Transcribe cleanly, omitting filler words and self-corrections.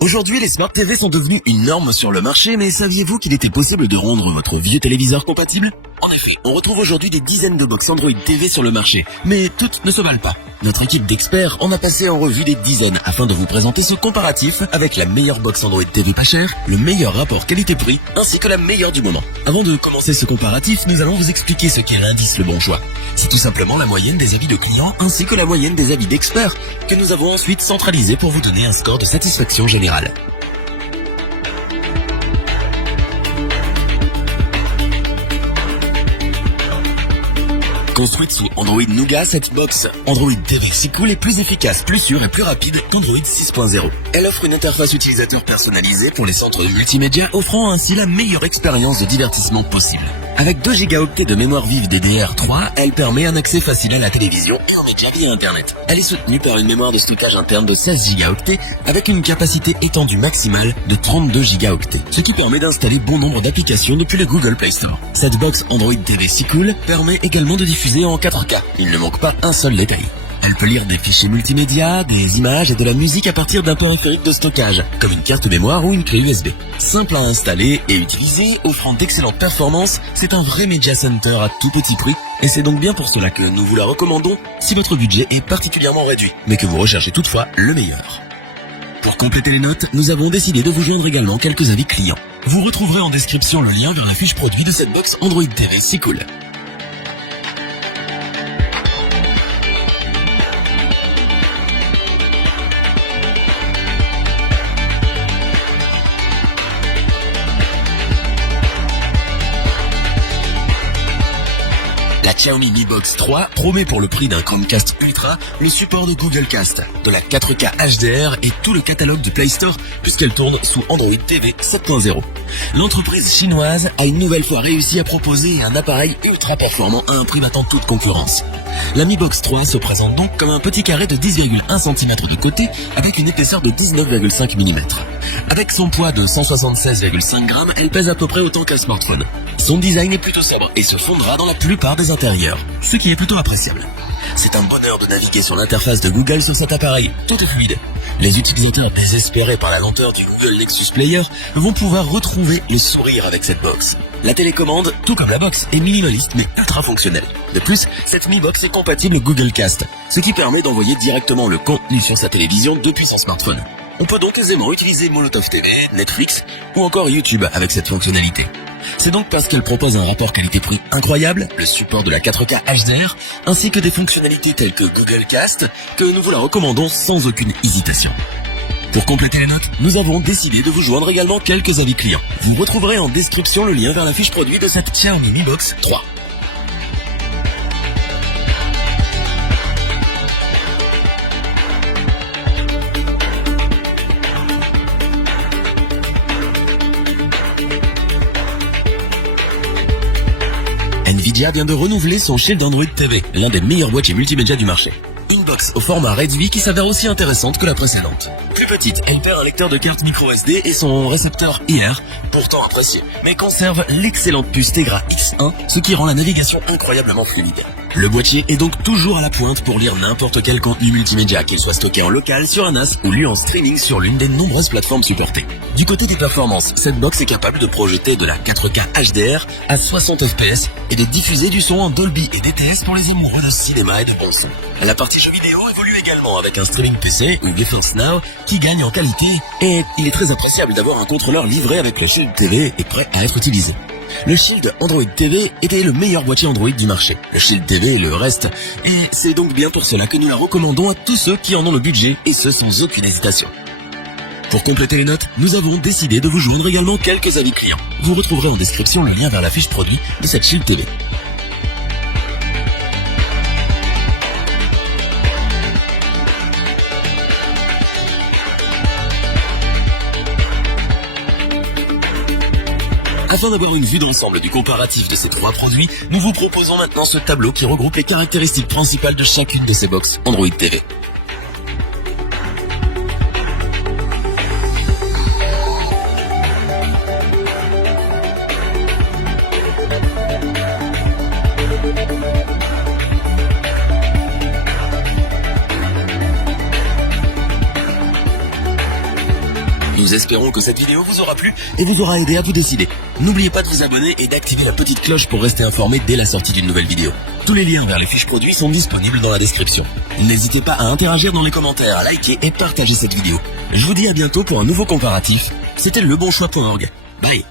Aujourd'hui, les Smart TV sont devenus une norme sur le marché, mais saviez-vous qu'il était possible de rendre votre vieux téléviseur compatible? En effet, on retrouve aujourd'hui des dizaines de box Android TV sur le marché, mais toutes ne se valent pas. Notre équipe d'experts en a passé en revue des dizaines afin de vous présenter ce comparatif avec la meilleure box Android TV pas chère, le meilleur rapport qualité-prix, ainsi que la meilleure du moment. Avant de commencer ce comparatif, nous allons vous expliquer ce qu'est l'indice Le Bon Choix. C'est tout simplement la moyenne des avis de clients ainsi que la moyenne des avis d'experts que nous avons ensuite centralisé pour vous donner un score de satisfaction générale. Construite sous Android Nougat, cette box Android TV si cool est plus efficace, plus sûre et plus rapide qu'Android 6.0. Elle offre une interface utilisateur personnalisée pour les centres multimédia, offrant ainsi la meilleure expérience de divertissement possible. Avec 2 Go de mémoire vive DDR3, elle permet un accès facile à la télévision et aux médias via Internet. Elle est soutenue par une mémoire de stockage interne de 16 Go avec une capacité étendue maximale de 32 Go, ce qui permet d'installer bon nombre d'applications depuis le Google Play Store. Cette box Android TV si cool permet également de diffuser en 4K. Il ne manque pas un seul détail. Elle peut lire des fichiers multimédia, des images et de la musique à partir d'un périphérique de stockage, comme une carte mémoire ou une clé USB. Simple à installer et utiliser, offrant d'excellentes performances, c'est un vrai Media Center à tout petit prix, et c'est donc bien pour cela que nous vous la recommandons si votre budget est particulièrement réduit, mais que vous recherchez toutefois le meilleur. Pour compléter les notes, nous avons décidé de vous joindre également quelques avis clients. Vous retrouverez en description le lien vers la fiche produit de cette box Android TV si cool. La Xiaomi Mi Box 3 promet pour le prix d'un Chromecast Ultra le support de Google Cast, de la 4K HDR et tout le catalogue du Play Store puisqu'elle tourne sous Android TV 7.0. L'entreprise chinoise a une nouvelle fois réussi à proposer un appareil ultra performant à un prix battant toute concurrence. La Mi Box 3 se présente donc comme un petit carré de 10,1 cm de côté avec une épaisseur de 19,5 mm. Avec son poids de 176,5 grammes, elle pèse à peu près autant qu'un smartphone. Son design est plutôt sobre et se fondra dans la plupart des intérieurs, ce qui est plutôt appréciable. C'est un bonheur de naviguer sur l'interface de Google sur cet appareil, tout est fluide. Les utilisateurs désespérés par la lenteur du Google Nexus Player vont pouvoir retrouver le sourire avec cette box. La télécommande, tout comme la box, est minimaliste mais ultra fonctionnelle. De plus, cette Mi Box est compatible Google Cast, ce qui permet d'envoyer directement le contenu sur sa télévision depuis son smartphone. On peut donc aisément utiliser Molotov TV, Netflix ou encore YouTube avec cette fonctionnalité. C'est donc parce qu'elle propose un rapport qualité-prix incroyable, le support de la 4K HDR, ainsi que des fonctionnalités telles que Google Cast, que nous vous la recommandons sans aucune hésitation. Pour compléter les notes, nous avons décidé de vous joindre également quelques avis clients. Vous retrouverez en description le lien vers la fiche produit de cette Xiaomi Mi Box 3. Nvidia vient de renouveler son Shield Android TV, l'un des meilleurs boîtiers multimédia du marché. Une box au format Redsvi qui s'avère aussi intéressante que la précédente. Plus petite, elle perd un lecteur de carte microSD et son récepteur IR, pourtant apprécié, mais conserve l'excellente puce Tegra X1, ce qui rend la navigation incroyablement fluide. Le boîtier est donc toujours à la pointe pour lire n'importe quel contenu multimédia, qu'il soit stocké en local sur un NAS ou lu en streaming sur l'une des nombreuses plateformes supportées. Du côté des performances, cette box est capable de projeter de la 4K HDR à 60 fps et de diffuser du son en Dolby et DTS pour les amoureux de cinéma et de bon son. La partie jeux vidéo évolue également avec un streaming PC ou GeForce Now qui gagne en qualité et il est très appréciable d'avoir un contrôleur livré avec le Shield TV et prêt à être utilisé. Le Shield Android TV était le meilleur boîtier Android du marché. Le Shield TV le reste, et c'est donc bien pour cela que nous la recommandons à tous ceux qui en ont le budget, et ce sans aucune hésitation. Pour compléter les notes, nous avons décidé de vous joindre également quelques avis clients. Vous retrouverez en description le lien vers la fiche produit de cette Shield TV. Afin d'avoir une vue d'ensemble du comparatif de ces 3 produits, nous vous proposons maintenant ce tableau qui regroupe les caractéristiques principales de chacune de ces box Android TV. Nous espérons que cette vidéo vous aura plu et vous aura aidé à vous décider. N'oubliez pas de vous abonner et d'activer la petite cloche pour rester informé dès la sortie d'une nouvelle vidéo. Tous les liens vers les fiches produits sont disponibles dans la description. N'hésitez pas à interagir dans les commentaires, à liker et partager cette vidéo. Je vous dis à bientôt pour un nouveau comparatif. C'était lebonchoix.org. Bye.